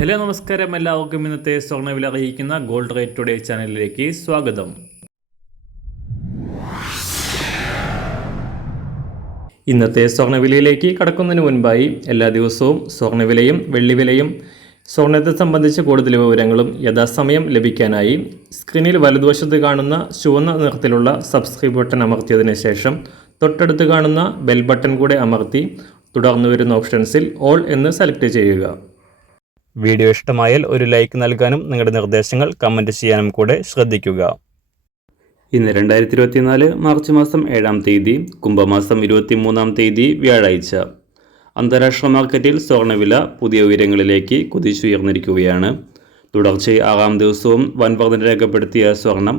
Hello നമസ്കാരം, എല്ലാവർക്കും ഇന്നത്തെ സ്വർണ്ണവില അറിയിക്കുന്ന ഗോൾഡ് റേറ്റ് ടുഡേ ചാനലിലേക്ക് സ്വാഗതം. ഇന്നത്തെ സ്വർണ്ണവിലയിലേക്ക് കടക്കുന്നതിന് മുൻപായി എല്ലാ ദിവസവും സ്വർണ്ണവിലയും വെള്ളിവിലയും സ്വർണ്ണത്തെ സംബന്ധിച്ച് കൂടുതൽ വിവരങ്ങളും യഥാസമയം ലഭിക്കാനായി സ്ക്രീനിൽ വലതുവശത്ത് കാണുന്ന ചുവന്ന നിറത്തിലുള്ള സബ്സ്ക്രൈബ് ബട്ടൺ അമർത്തിയതിനു ശേഷം തൊട്ടടുത്ത് കാണുന്ന ബെൽ ബട്ടൺ കൂടെ അമർത്തി തുടർന്ന് വരുന്ന ഓപ്ഷൻസിൽ ഓൾ എന്ന് സെലക്ട് ചെയ്യുക. വീഡിയോ ഇഷ്ടമായാൽ ഒരു ലൈക്ക് നൽകാനും നിങ്ങളുടെ നിർദ്ദേശങ്ങൾ കമൻറ്റ് ചെയ്യാനും കൂടെ ശ്രദ്ധിക്കുക. ഇന്ന് 2024 മാർച്ച് മാസം 7-ാം തീയതി, കുംഭമാസം 23-ാം തീയതി വ്യാഴാഴ്ച. അന്താരാഷ്ട്ര മാർക്കറ്റിൽ സ്വർണ്ണവില പുതിയ ഉയരങ്ങളിലേക്ക് കുതിച്ചുയർന്നിരിക്കുകയാണ്. തുടർച്ചയായി 6-ാം ദിവസവും വൻ വർധന രേഖപ്പെടുത്തിയ സ്വർണം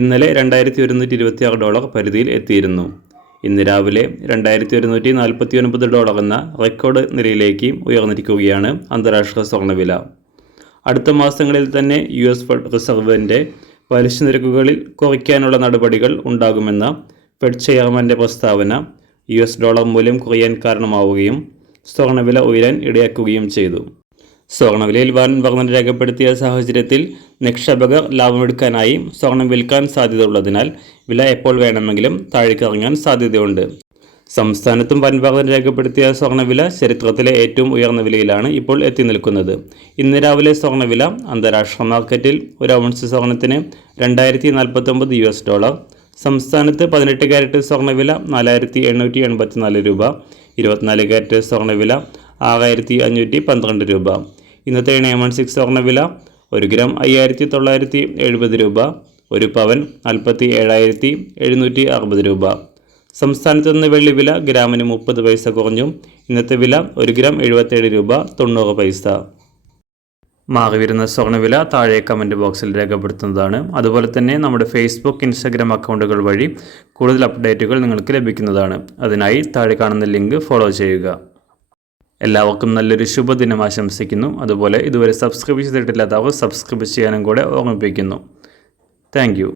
ഇന്നലെ $2126 പരിധിയിൽ എത്തിയിരുന്നു. ഇന്ന് രാവിലെ $2149 എന്ന റെക്കോർഡ് നിലയിലേക്ക് ഉയർന്നിരിക്കുകയാണ് അന്താരാഷ്ട്ര സ്വർണ്ണവില. അടുത്ത മാസങ്ങളിൽ തന്നെ US ഫെഡ് റിസർവിൻ്റെ പലിശ നിരക്കുകളിൽ കുറയ്ക്കാനുള്ള നടപടികൾ ഉണ്ടാകുമെന്ന ഫെഡ് ചെയർമാൻ്റെ പ്രസ്താവന US ഡോളർ മൂല്യം കുറയാൻ കാരണമാവുകയും സ്വർണ്ണവില ഉയരാൻ ഇടയാക്കുകയും ചെയ്തു. സ്വർണ്ണവിലയിൽ വൻ വർധന രേഖപ്പെടുത്തിയ സാഹചര്യത്തിൽ നിക്ഷേപകർ ലാഭമെടുക്കാനായി സ്വർണം വിൽക്കാൻ സാധ്യതയുള്ളതിനാൽ വില എപ്പോൾ വേണമെങ്കിലും താഴേക്കിറങ്ങാൻ സാധ്യതയുണ്ട്. സംസ്ഥാനത്തും വൻ വർധന രേഖപ്പെടുത്തിയ സ്വർണ്ണവില ചരിത്രത്തിലെ ഏറ്റവും ഉയർന്ന വിലയിലാണ് ഇപ്പോൾ എത്തി നിൽക്കുന്നത്. ഇന്ന് രാവിലെ സ്വർണ്ണവില അന്താരാഷ്ട്ര മാർക്കറ്റിൽ ഒരു ഔൺസ് സ്വർണത്തിന് $2049, സംസ്ഥാനത്ത് 18 കാരറ്റ് സ്വർണ്ണവില $4884, 24 കാരറ്റ് സ്വർണ്ണവില $6512. ഇന്നത്തെ 916 സ്വർണ്ണവില 1 ഗ്രാം $5970, 1 പവൻ $47,760. സംസ്ഥാനത്ത് നിന്ന് വെള്ളിവില ഗ്രാമിന് 30 പൈസ കുറഞ്ഞു. ഇന്നത്തെ വില 1 ഗ്രാം $77.90. മാറിവരുന്ന സ്വർണ്ണവില താഴെ കമൻറ്റ് ബോക്സിൽ രേഖപ്പെടുത്തുന്നതാണ്. അതുപോലെ തന്നെ നമ്മുടെ ഫേസ്ബുക്ക്, ഇൻസ്റ്റാഗ്രാം അക്കൗണ്ടുകൾ വഴി കൂടുതൽ അപ്ഡേറ്റുകൾ നിങ്ങൾക്ക് ലഭിക്കുന്നതാണ്. അതിനായി താഴെ കാണുന്ന ലിങ്ക് ഫോളോ ചെയ്യുക. എല്ലാവർക്കും നല്ലൊരു ശുഭദിനം ആശംസിക്കുന്നു. അതുപോലെ ഇതുവരെ സബ്സ്ക്രൈബ് ചെയ്തിട്ടില്ലാത്തവർ സബ്സ്ക്രൈബ് ചെയ്യാനും കൂടെ ഓർമ്മിപ്പിക്കുന്നു. Thank you.